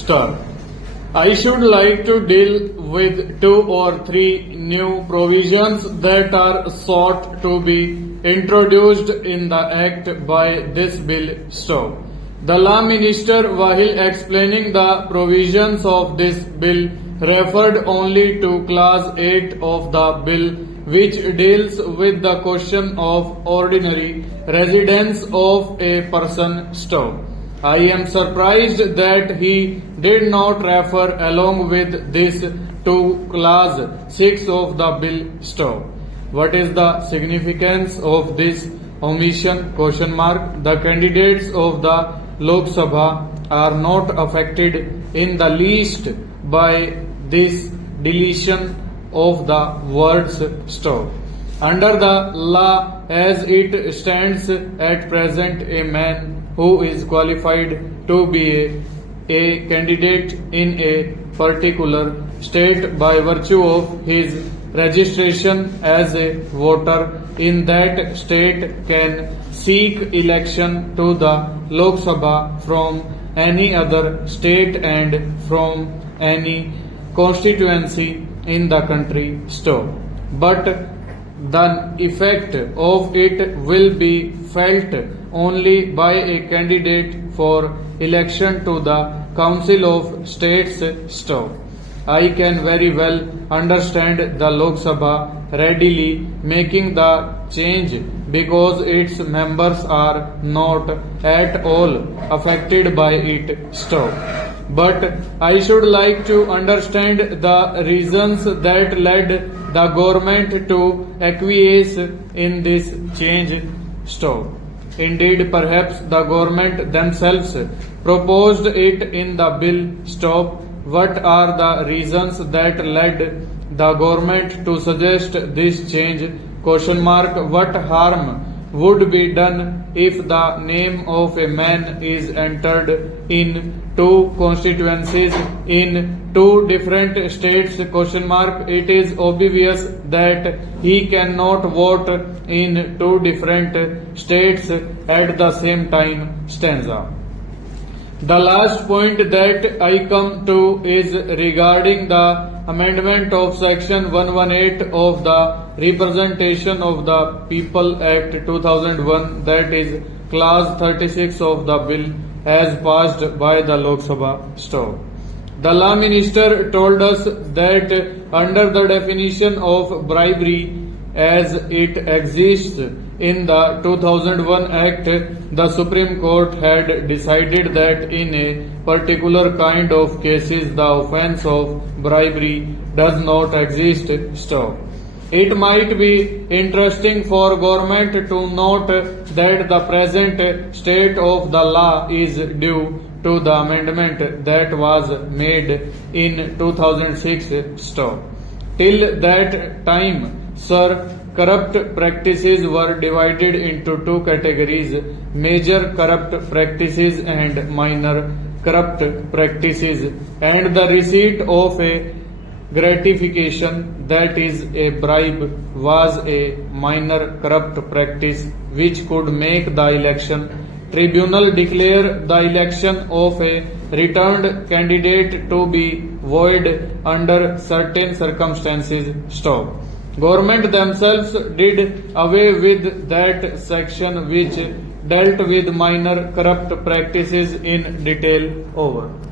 Star. I should like to deal with two or three new provisions that are sought to be introduced in the Act by this bill. Stop. The Law Minister, while explaining the provisions of this bill, referred only to Clause 8 of the bill, which deals with the question of ordinary residence of a person. Stop. I am surprised that he did not refer along with this to Clause 6 of the bill. Stop. What is the significance of this omission? Question mark. The candidates of the Lok Sabha are not affected in the least by this deletion of the words stop. Under the law as it stands at present, a man who is qualified to be a candidate in a particular state by virtue of his registration as a voter in that state can seek election to the Lok Sabha from any other state and from any constituency in the country. Stop. But the effect of it will be felt only by a candidate for election to the Council of States. Stop. I can very well understand the Lok Sabha readily making the change because its members are not at all affected by it. Stop. But I should like to understand the reasons that led the government to acquiesce in this change. Stop. Indeed, perhaps the government themselves proposed it in the bill. Stop. What are the reasons that led the government to suggest this change? Question mark. What harm would be done if the name of a man is entered in two constituencies in two different states? Question mark. It is obvious that he cannot vote in two different states at the same time. Stanza. The last point that I come to is regarding the amendment of section 118 of the Representation of the People Act 2001, that is clause 36 of the bill as passed by the Lok Sabha. Stop. The Law Minister told us that under the definition of bribery as it exists in the 2001 Act, the Supreme Court had decided that in a particular kind of cases the offence of bribery does not exist. Stop. It might be interesting for government to note that the present state of the law is due to the amendment that was made in 2006. Stop. Till that time, sir, corrupt practices were divided into two categories: major corrupt practices and minor corrupt practices, and the receipt of a gratification, that is a bribe, was a minor corrupt practice which could make the election tribunal declare the election of a returned candidate to be void under certain circumstances. Stop. Government themselves did away with that section which dealt with minor corrupt practices in detail. Over.